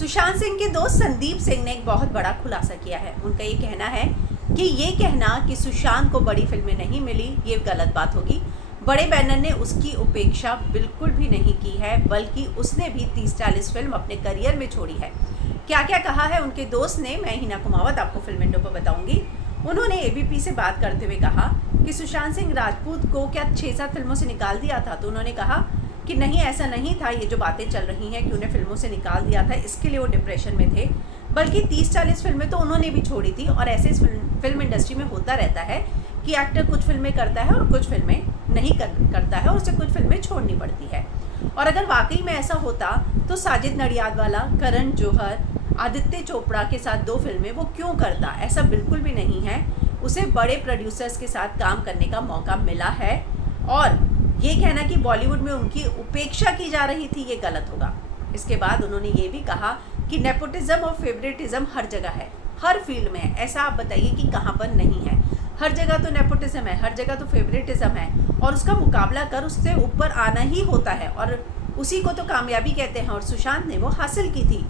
सुशांत सिंह के दोस्त संदीप सिंह ने एक बहुत बड़ा खुलासा किया है। उनका ये कहना है कि ये कहना कि सुशांत को बड़ी फिल्में नहीं मिली ये गलत बात होगी। बड़े बैनर ने उसकी उपेक्षा बिल्कुल भी नहीं की है, बल्कि उसने भी 30-40 फिल्म अपने करियर में छोड़ी है। क्या क्या कहा है उनके दोस्त ने, मैं हिना कुमावत आपको फिल्म विंडो पर बताऊंगी। उन्होंने एबीपी से बात करते हुए कहा कि सुशांत सिंह राजपूत को क्या 6-7 फिल्मों से निकाल दिया था, तो उन्होंने कहा कि नहीं, ऐसा नहीं था। ये जो बातें चल रही हैं कि उन्हें फिल्मों से निकाल दिया था, इसके लिए वो डिप्रेशन में थे, बल्कि 30-40 फिल्में तो उन्होंने भी छोड़ी थी। और ऐसे इस फिल्म इंडस्ट्री में होता रहता है कि एक्टर कुछ फिल्में करता है और कुछ फिल्में नहीं करता है और उसे कुछ फिल्में छोड़नी पड़ती है। और अगर वाकई में ऐसा होता तो साजिद नडियादवाला, करण जौहर, आदित्य चोपड़ा के साथ 2 फिल्में वो क्यों करता? ऐसा बिल्कुल भी नहीं है। उसे बड़े प्रोड्यूसर्स के साथ काम करने का मौका मिला है और ये कहना कि बॉलीवुड में उनकी उपेक्षा की जा रही थी, ये गलत होगा। इसके बाद उन्होंने ये भी कहा कि नेपोटिज्म और फेवरेटिज्म हर जगह है, हर फील्ड में है। ऐसा आप बताइए कि कहाँ पर नहीं है? हर जगह तो नेपोटिज्म है, हर जगह तो फेवरेटिज्म है और उसका मुकाबला कर उससे ऊपर आना ही होता है और उसी को तो कामयाबी कहते हैं और सुशांत ने वो हासिल की थी।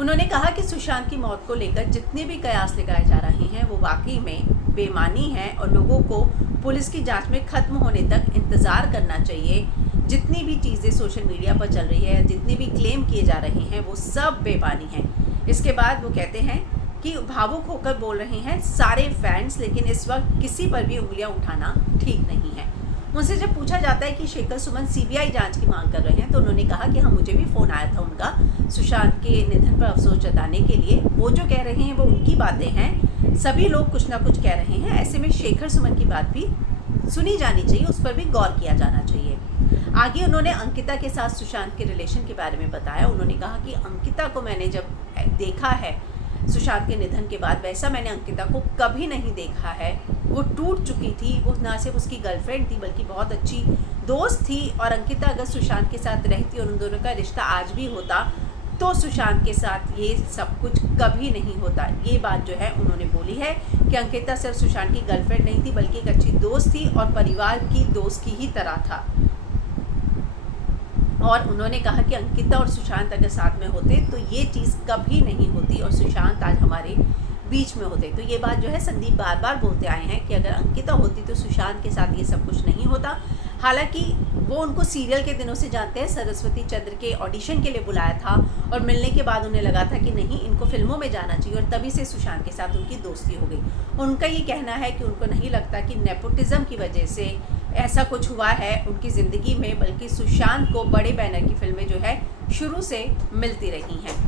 उन्होंने कहा कि सुशांत की मौत को लेकर जितने भी कयास लगाए जा रहे हैं वो वाकई में बेमानी है और लोगों को पुलिस की जांच में ख़त्म होने तक इंतज़ार करना चाहिए। जितनी भी चीज़ें सोशल मीडिया पर चल रही है, जितने भी क्लेम किए जा रहे हैं, वो सब बेमानी हैं। इसके बाद वो कहते हैं कि भावुक होकर बोल रहे हैं सारे फैंस, लेकिन इस वक्त किसी पर भी उंगलियां उठाना ठीक नहीं है। उनसे जब पूछा जाता है कि शेखर सुमन सीबीआई जांच की मांग कर रहे हैं, तो उन्होंने कहा कि हाँ, मुझे भी फ़ोन आया था उनका सुशांत के निधन पर अफसोस जताने के लिए। वो जो कह रहे हैं वो उनकी बातें हैं, सभी लोग कुछ ना कुछ कह रहे हैं। ऐसे में शेखर सुमन की बात भी सुनी जानी चाहिए, उस पर भी गौर किया जाना चाहिए। आगे उन्होंने अंकिता के साथ सुशांत के रिलेशन के बारे में बताया। उन्होंने कहा कि अंकिता को मैंने जब देखा है सुशांत के निधन के बाद, वैसा मैंने अंकिता को कभी नहीं देखा है। वो टूट चुकी थी, वो ना सिर्फ उसकी गर्लफ्रेंड थी बल्कि बहुत अच्छी दोस्त थी। और अंकिता अगर सुशांत के साथ रहती और उन दोनों का रिश्ता आज भी होता तो सुशांत के साथ ये सब कुछ कभी नहीं होता। ये बात जो है उन्होंने बोली है कि अंकिता सिर्फ सुशांत की गर्लफ्रेंड नहीं थी बल्कि एक अच्छी दोस्त थी और परिवार की दोस्त की ही तरह था। और उन्होंने कहा कि अंकिता और सुशांत अगर साथ में होते तो ये चीज़ कभी नहीं होती और सुशांत आज हमारे बीच में होते। तो ये बात जो है संदीप बार बार बोलते आए हैं कि अगर अंकिता होती तो सुशांत के साथ ये सब कुछ नहीं होता। हालांकि वो उनको सीरियल के दिनों से जानते हैं, सरस्वती चंद्र के ऑडिशन के लिए बुलाया था और मिलने के बाद उन्हें लगा था कि नहीं, इनको फिल्मों में जाना चाहिए और तभी से सुशांत के साथ उनकी दोस्ती हो गई। उनका ये कहना है कि उनको नहीं लगता कि नेपोटिज्म की वजह से ऐसा कुछ हुआ है उनकी ज़िंदगी में, बल्कि सुशांत को बड़े बैनर की फिल्में जो है शुरू से मिलती रही हैं।